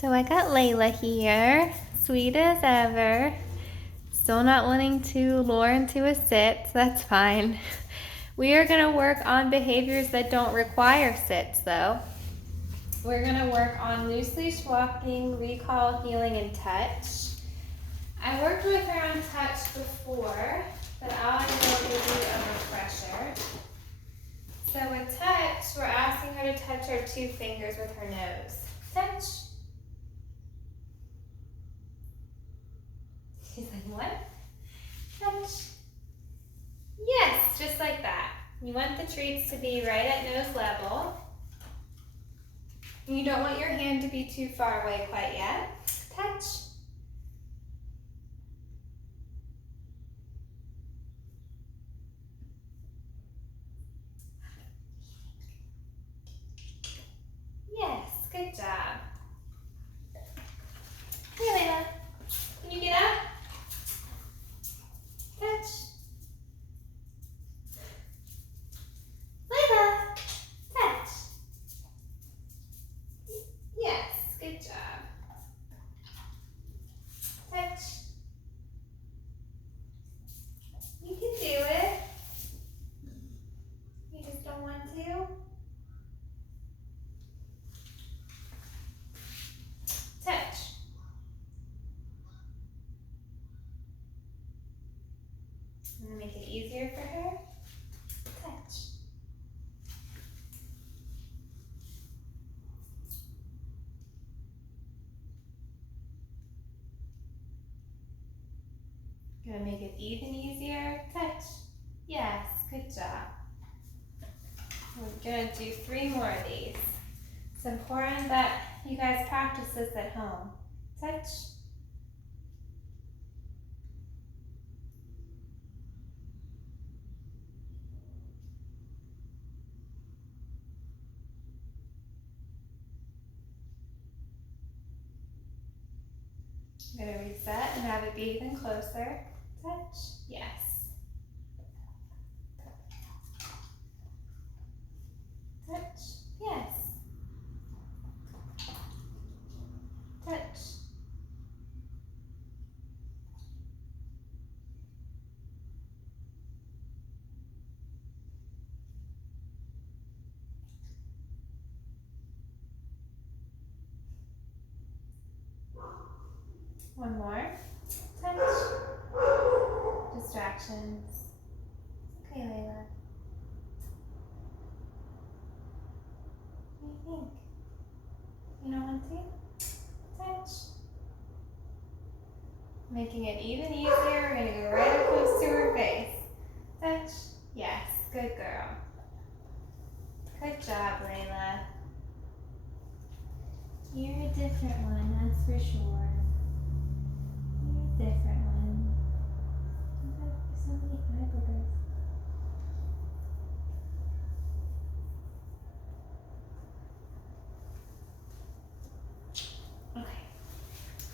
So I got Layla here, sweet as ever. Still not wanting to lure into a sit, so that's fine. We are gonna work on behaviors that don't require sits though. We're gonna work on loose leash walking, recall, healing, and touch. I worked with her on touch before, but I will give you a refresher. So with touch, we're asking her to touch her 2 fingers with her nose. Touch. She's like, what? Touch. Yes, just like that. You want the treats to be right at nose level. You don't want your hand to be too far away quite yet. Touch. Yes, good job. Hey, Layla. Can you get up? Touch. Layla, touch. Yes, good job. Touch. You can do it. You just don't want to. Touch. I'm gonna make it easier for her. Touch. Gonna make it even easier. Touch. Yes, good job. We're gonna do 3 more of these. It's important that you guys practice this at home. Touch. I'm gonna reset and have it be even closer. Touch. Yes. Touch. Yes. Touch. One more. Touch. Distractions. Okay, Layla. What do you think? You don't want to? Touch. Making it even easier, we're gonna go right up close to her face. Touch. Yes, good girl. Good job, Layla. You're a different one, that's for sure. You're a different one. There's so many eye boogers. Okay.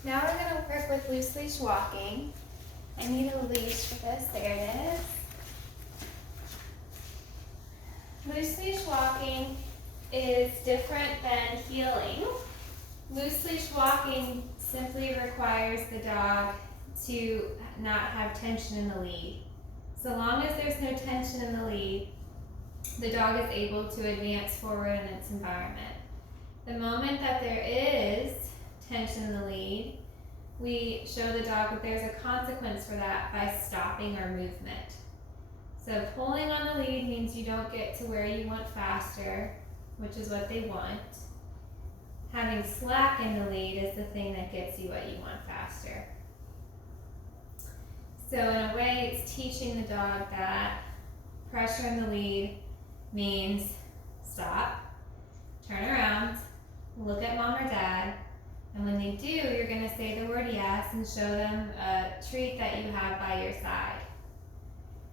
Now we're gonna work with loose leash walking. I need a leash for this. There it is. Loose leash walking is different than heeling. Loose leash walking simply requires the dog to not have tension in the lead. So long as there's no tension in the lead, the dog is able to advance forward in its environment. The moment that there is tension in the lead, we show the dog that there's a consequence for that by stopping our movement. So pulling on the lead means you don't get to where you want faster, which is what they want. Having slack in the lead is the thing that gets you what you want faster. So in a way, it's teaching the dog that pressure in the lead means stop, turn around, look at mom or dad, and when they do, you're going to say the word yes and show them a treat that you have by your side.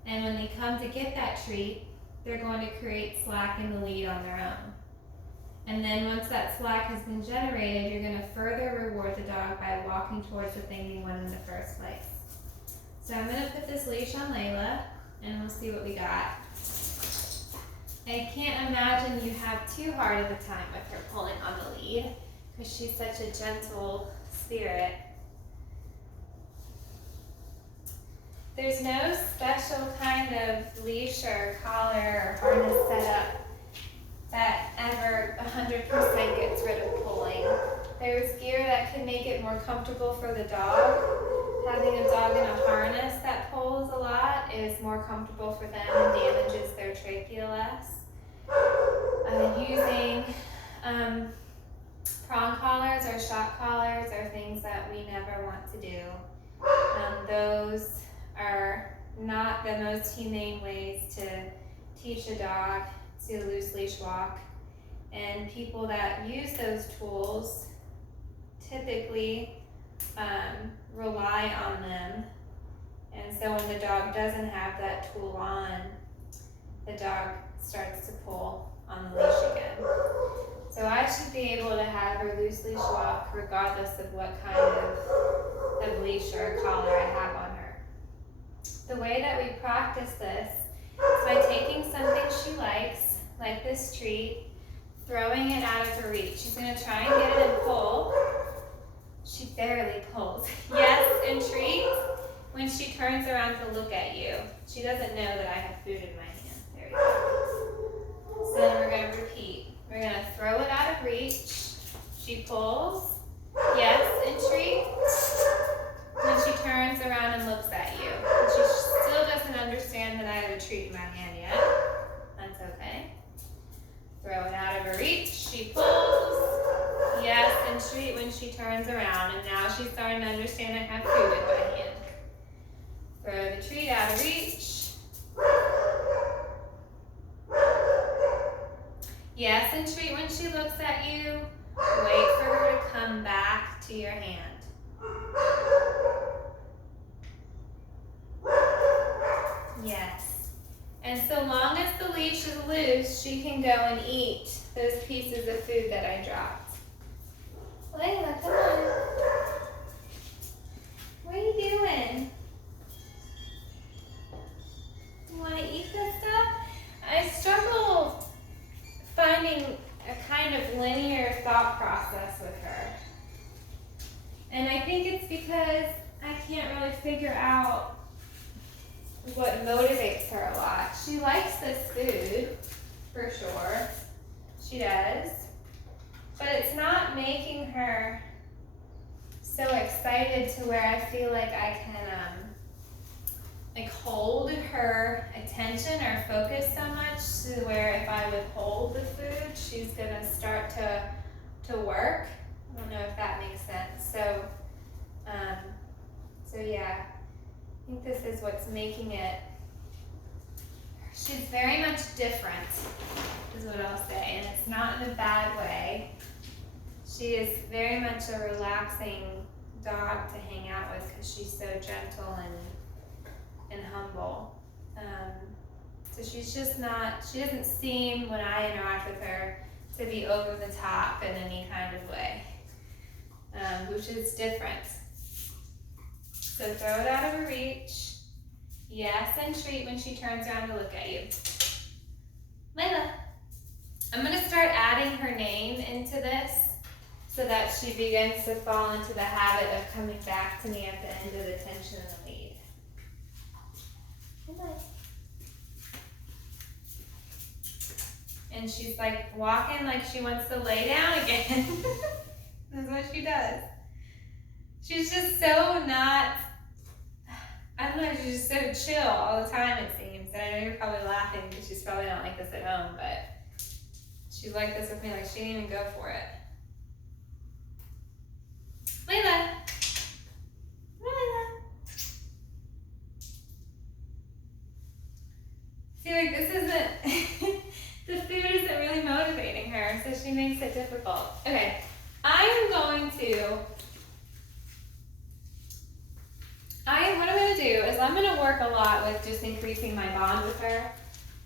And when they come to get that treat, they're going to create slack in the lead on their own. And then once that slack has been generated, you're going to further reward the dog by walking towards the thing you want in the first place. So I'm going to put this leash on Layla, and we'll see what we got. I can't imagine you have too hard of a time with her pulling on the lead, because she's such a gentle spirit. There's no special kind of leash or collar or harness setup that ever 100% gets rid of pulling. There's gear that can make it more comfortable for the dog. Having a dog in a harness that pulls a lot is more comfortable for them and damages their trachea less. Using prong collars or shock collars are things that we never want to do. Those are not the most humane ways to teach a dog to loose leash walk. And people that use those tools typically rely on them. And so when the dog doesn't have that tool on, the dog starts to pull on the leash again. So I should be able to have her loose leash walk regardless of what kind of leash or collar I have on her. The way that we practice this is by taking something she likes, like this treat, throwing it out of her reach. She's going to try and get it and pull. She barely pulls. Yes, and treat when she turns around to look at you. She doesn't know that I have food in my hand. There you go. So then we're going to repeat. We're going to throw it out of reach. She pulls. Yes, and treat. Then she turns around and looks at you. She still doesn't understand that I have a treat in my hand yet. That's okay. Throw it out of her reach. She pulls. Yes, and treat when she turns around. And now she's starting to understand I have food in my hand. Throw the treat out of reach. Yes, and treat when she looks at you. Wait for her to come back to your hand. Yes. And so long as the leash is loose, she can go and eat those pieces of food that I dropped. Layla, come on. What are you doing? You want to eat this stuff? I struggle finding a kind of linear thought process with her. And I think it's because I can't really figure out what motivates her a lot. She likes this food, for sure. She does. But it's not making her so excited to where I feel like I can hold her attention or focus so much to where if I withhold the food, she's gonna start to work. I don't know if that makes sense. So yeah, I think this is what's making it. She's very much different, is what I'll say, and it's not in a bad way. She is very much a relaxing dog to hang out with because she's so gentle and humble. So she's just not, she doesn't seem, when I interact with her, to be over the top in any kind of way, which is different. So throw it out of her reach. Yes, and treat when she turns around to look at you. Layla, I'm going to start adding her name into this so that she begins to fall into the habit of coming back to me at the end of the tension and the lead. Come on. And she's like walking like she wants to lay down again. That's what she does. She's just so not, I don't know, she's just so chill all the time it seems. And I know you're probably laughing because she's probably not like this at home, but she's like this with me, like she didn't even go for it. Layla. Come on, Layla. See, like this isn't, the food isn't really motivating her, so she makes it difficult. Okay, what I'm going to do is I'm going to work a lot with just increasing my bond with her.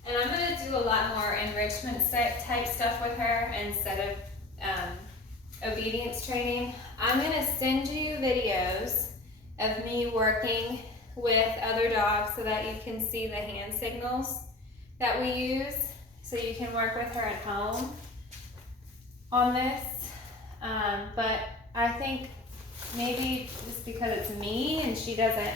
And I'm going to do a lot more enrichment type stuff with her instead of obedience training. I'm going to send you videos of me working with other dogs so that you can see the hand signals that we use, so you can work with her at home on this. But I think maybe just because it's me and she doesn't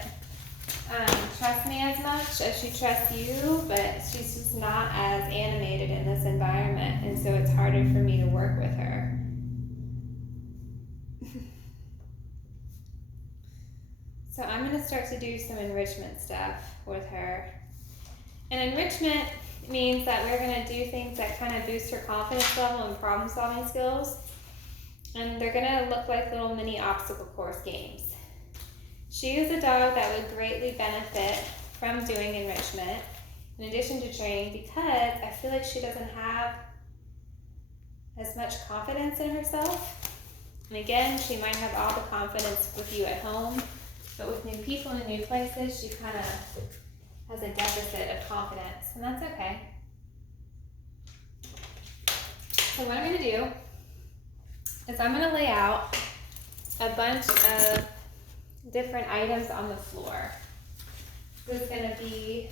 trust me as much as she trusts you, but she's just not as animated in this environment, and so it's harder for me to work with her. So I'm going to start to do some enrichment stuff with her. And enrichment means that we're going to do things that kind of boost her confidence level and problem solving skills. And they're going to look like little mini obstacle course games. She is a dog that would greatly benefit from doing enrichment in addition to training, because I feel like she doesn't have as much confidence in herself. And again, she might have all the confidence with you at home, but with new people and new places, she kind of has a deficit of confidence, and that's okay. So what I'm going to do is I'm going to lay out a bunch of different items on the floor. This is going to be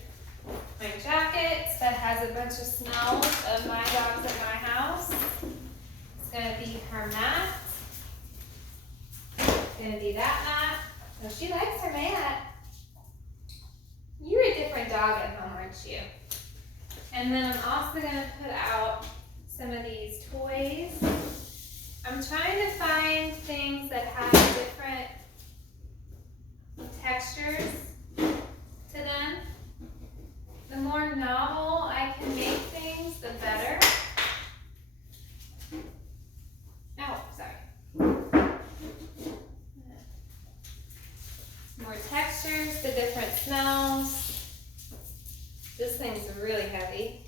my jacket that has a bunch of smells of my dogs at my house. It's going to be her mat. It's going to be that mat. Oh, she likes her mat. You're a different dog at home, aren't you? And then I'm also going to put out some of these toys. I'm trying to find things that have different textures to them. The more novel I can make things, the better. Oh, sorry. More textures, the different smells. This thing's really heavy.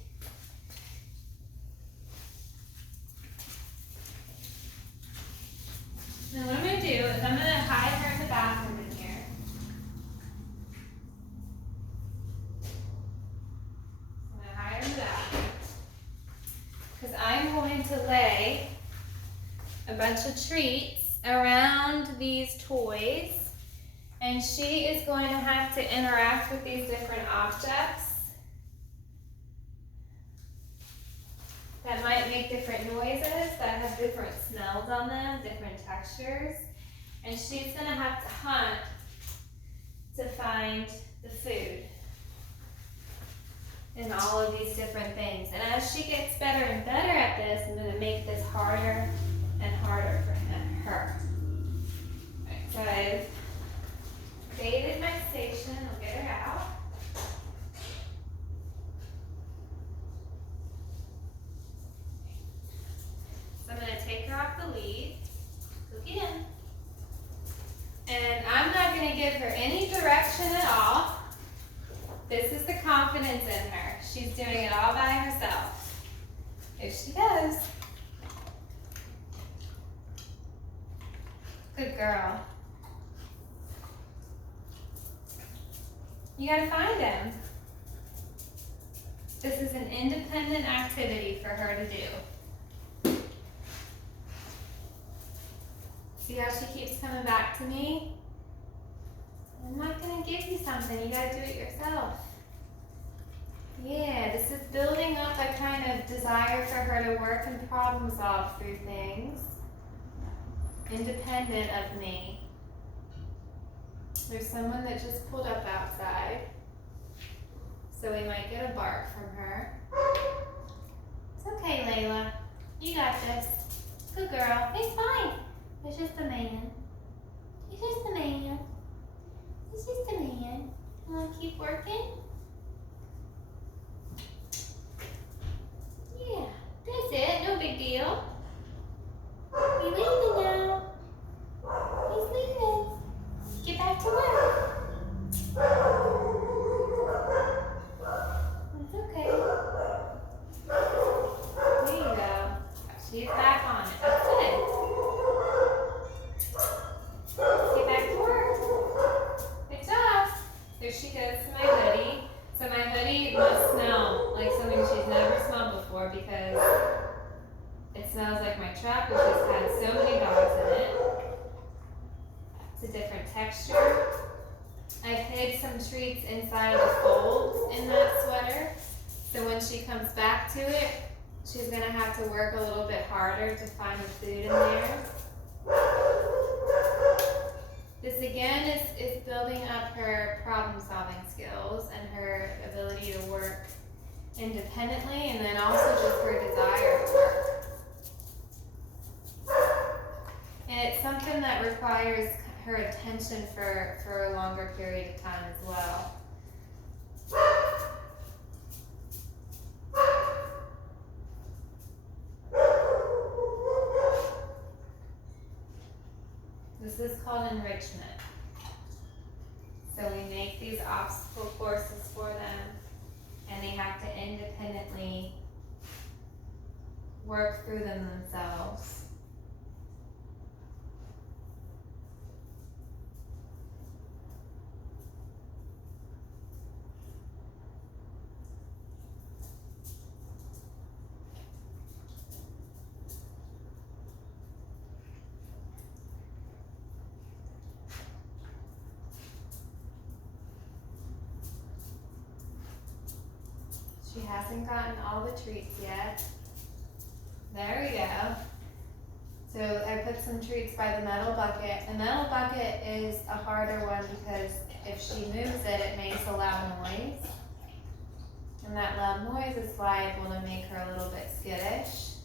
Now what I'm going to do is I'm going to hide her in the bathroom in here. I'm going to hide her in the bathroom, because I'm going to lay a bunch of treats around these toys, and she is going to have to interact with these different objects that might make different noises, that have different smells on them, different textures. And she's going to have to hunt to find the food in all of these different things. And as she gets better and better at this, I'm going to make this harder and harder for her. All right, so I've baited my station. I'll get her out. I'm going to take her off the lead, hook it in, and I'm not going to give her any direction at all. This is the confidence in her. She's doing it all by herself. Here she goes. Good girl. You got to find him. This is an independent activity for her to do. See how she keeps coming back to me? I'm not going to give you something. You got to do it yourself. Yeah, this is building up a kind of desire for her to work and problem solve through things, independent of me. There's someone that just pulled up outside, so we might get a bark from her. It's okay, Layla. You got this. Good girl. It's fine. It's just a man. It's just a man. It's just a man. You want to keep working? Yeah, that's it. No big deal. He's leaving now. He's leaving. Get back to work. It's okay. There you go. She's back on it. That's good. Get back to work. Good job. There she goes to my hoodie. So my hoodie must smell like something she's never smelled before, because it smells like my truck, which has had so many dogs in it. It's a different texture. I've hid some treats inside the folds in that sweater, so when she comes back to it, She's gonna have to work a little bit harder to find the food in there. This again is building up her problem-solving skills and her ability to work independently, and then also just her desire to work. And it's something that requires her attention for a longer period of time as well. This is called enrichment. So we make these obstacle courses for them, and they have to independently work through them themselves. She hasn't gotten all the treats yet. There we go. So I put some treats by the metal bucket. The metal bucket is a harder one because if she moves it, it makes a loud noise. And that loud noise is liable to make her a little bit skittish.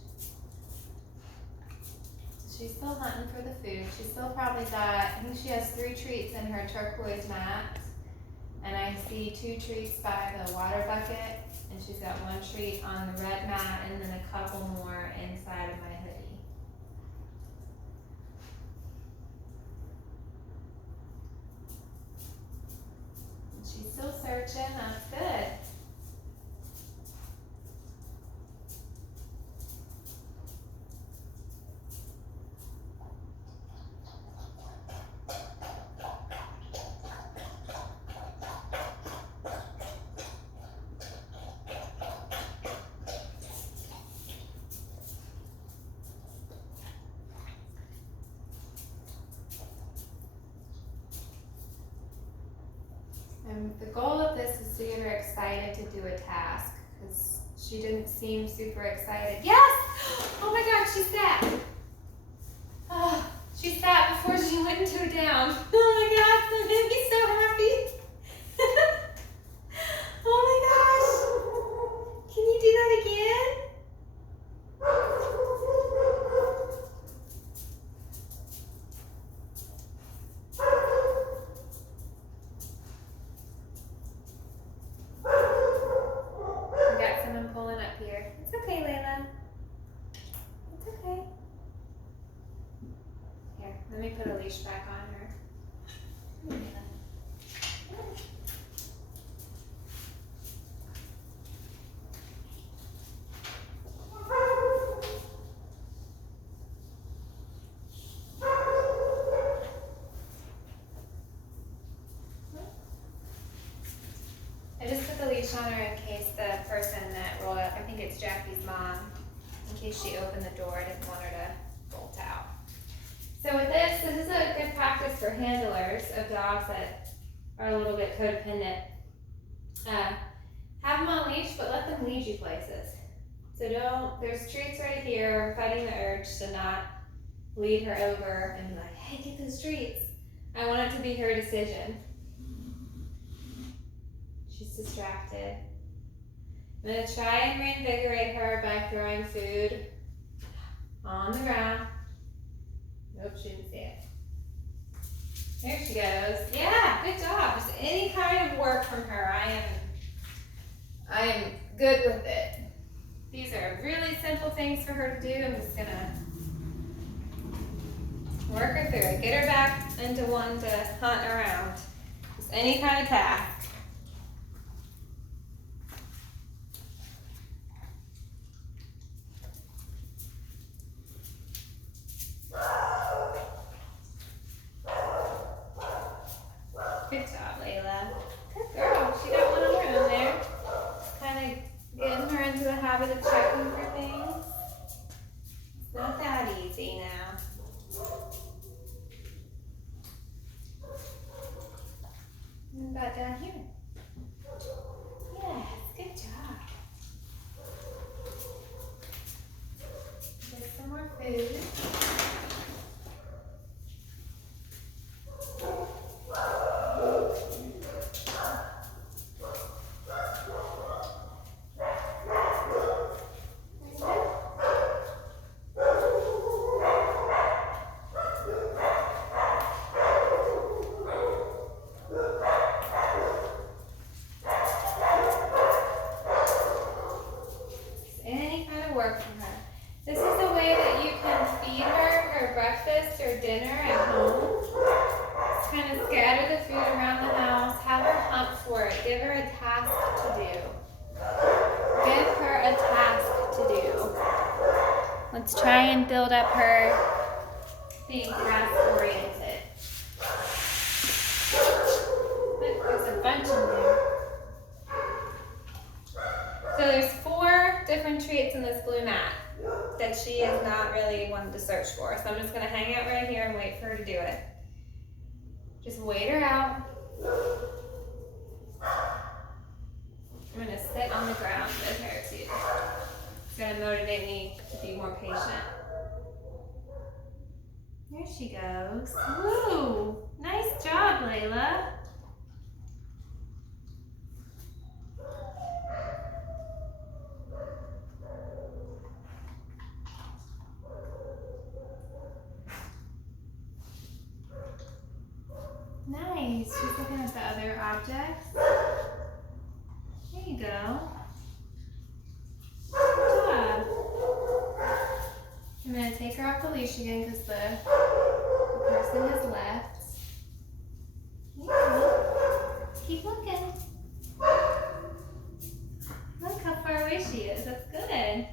She's still hunting for the food. She's still probably got, I think she has 3 treats in her turquoise mat. And I see 2 treats by the water bucket. And she's got 1 treat on the red mat and then a couple more inside of my hoodie. And she's still searching, that's good. And the goal of this is to get her excited to do a task, because she didn't seem super excited. Yes! Oh my God, she sat. Oh, she sat before she went and took down. Oh my God, that made me so happy. Oh my gosh. Can you do that again? Pulling up here. It's okay, Layla. It's okay. Here, let me put a leash back on her. Come here, Layla. I just put the leash on her in case the person that rolled up, I think it's Jackie's mom, in case she opened the door, I didn't want her to bolt out. So with this is a good practice for handlers of dogs that are a little bit codependent. Have them on leash, but let them lead you places. So there's treats right here. I'm fighting the urge to not lead her over and be like, hey, get those treats. I want it to be her decision. She's distracted. I'm going to try and reinvigorate her by throwing food on the ground. Nope, she didn't see it. There she goes. Yeah, good job. Just any kind of work from her. I am good with it. These are really simple things for her to do. I'm just going to work her through it. Get her back into one to hunt around. Just any kind of task. Good job, Layla. Good girl. She got one on her own there. Kind of getting her into the habit of checking for things. It's not that easy now. And about down here. Yes, good job. dinner at home, just kind of scatter the food around the house, have her hunt for it, give her a task to do. Give her a task to do. Let's try and build up her being task-oriented. Look, there's a bunch in there. So there's 4 different treats in this blue mat that she has not really wanted to search for. So I'm just gonna hang out right here and wait for her to do it. Just wait her out. I'm gonna sit on the ground with her too. It's gonna motivate me to be more patient. There she goes. Woo! Nice job, Layla. Nice. She's looking at the other objects. There you go. Good job. I'm going to take her off the leash again because the person has left. There you go. Keep looking. Look how far away she is. That's good.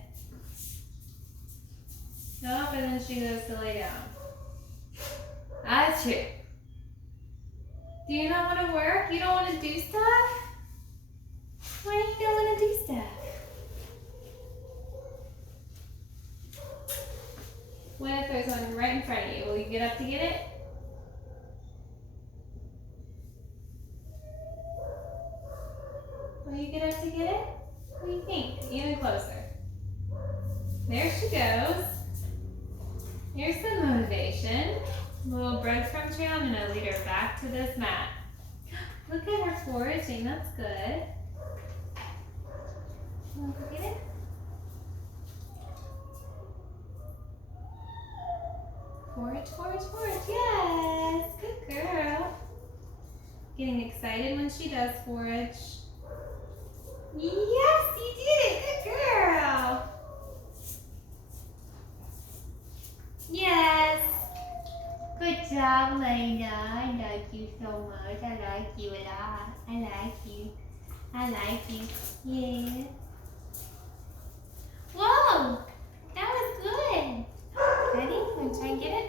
No, but then she goes to lay down. That's true. Do you not want to work? You don't want to do stuff? Why do you don't want to do stuff? What if there's one right in front of you? Will you get up to get it? Will you get up to get it? What do you think? Even closer. There she goes. Here's some motivation. A little breadcrumb trail. I'm going to lead her back to this mat. Look at her foraging. That's good. You want to go get it? Forage, forage, forage. Yes. Good girl. Getting excited when she does forage. Yes, you did it. Good girl. Yes. Good job, Layla. I like you so much. I like you a lot. I like you. I like you. Yeah. Whoa! That was good. Ready? Want to try and get it?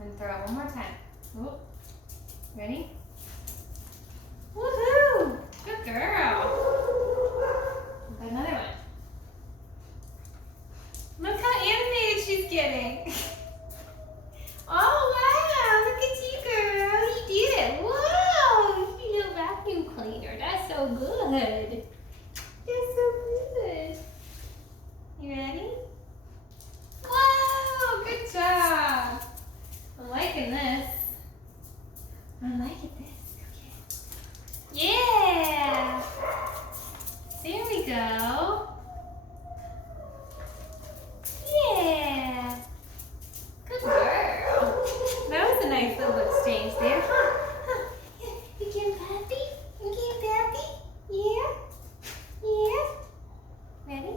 And throw it one more time. Oh. Ready? Woohoo! Good girl. Got another one. Look how animated she's getting. Oh wow, look at you girl. You did it. Wow, you little vacuum cleaner. That's so good. That's so good. You ready? Wow, good job. I'm liking this. I'm liking this. Okay. Yeah. There we go. Yeah. Good girl. That was a nice little exchange there, huh? Yeah. You getting happy? You getting happy? Yeah? Yeah? Ready?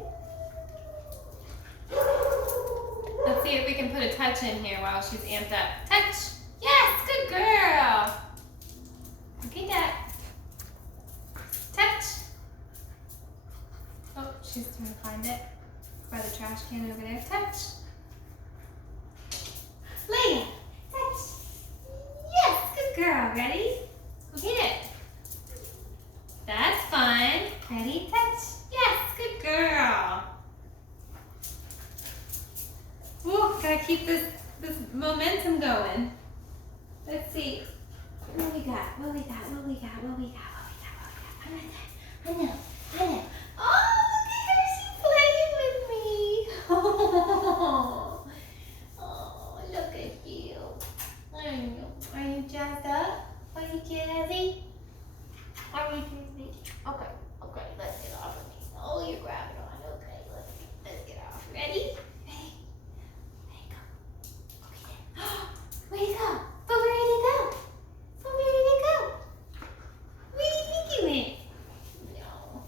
Let's see if we can put a touch in here while she's amped up. Touch. Yes, good girl. Look at that. Touch. Oh, she's trying to find it by the trash can over there. Touch. Layla, touch. Yes, good girl. Ready? Go get it. That's fun. Ready? Touch. Yes, good girl. Woo, gotta keep this momentum going. Let's see. What we got? What we got? What we got? What we got? What we got? I know. Oh, look at her. She's playing with me. Oh, look at you. I know. Are you jazzed up? Are you jazzy? Are you jazzy? Okay. Let's get off of me. Oh, you're grabbing on. Okay, let's get off. Ready? Ready? Go. Okay. Where'd he go? But where did he go? Where did he go? Where do you think he went? No.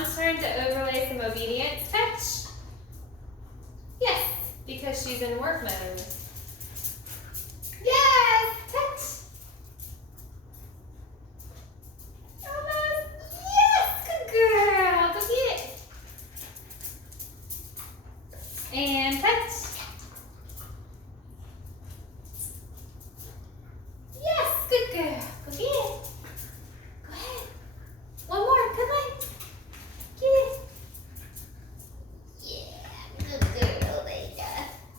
mom's turn to overlay some obedience touch. Yes, because she's in work mode. Yes, touch. Almost. Yes, good girl. Go get it. And touch. Yes, good girl. Go get it. Go ahead. One more. Come on. Get it. Yeah, good girl, Layla.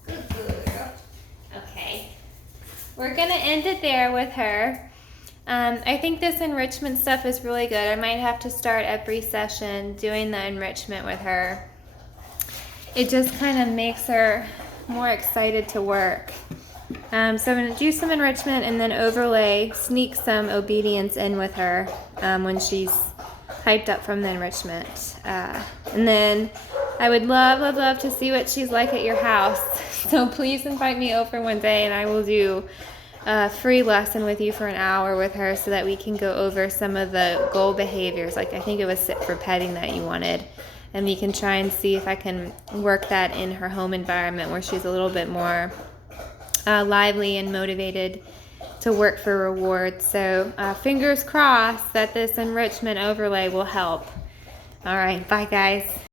Good girl. Okay. We're going to end it there with her. I think this enrichment stuff is really good. I might have to start every session doing the enrichment with her. It just kind of makes her more excited to work. So I'm going to do some enrichment and then overlay, sneak some obedience in with her when she's hyped up from the enrichment. And then I would love to see what she's like at your house. So please invite me over one day and I will do a free lesson with you for an hour with her so that we can go over some of the goal behaviors. Like I think it was sit for petting that you wanted. And we can try and see if I can work that in her home environment where she's a little bit more lively and motivated to work for rewards. So fingers crossed that this enrichment overlay will help. All right, bye guys.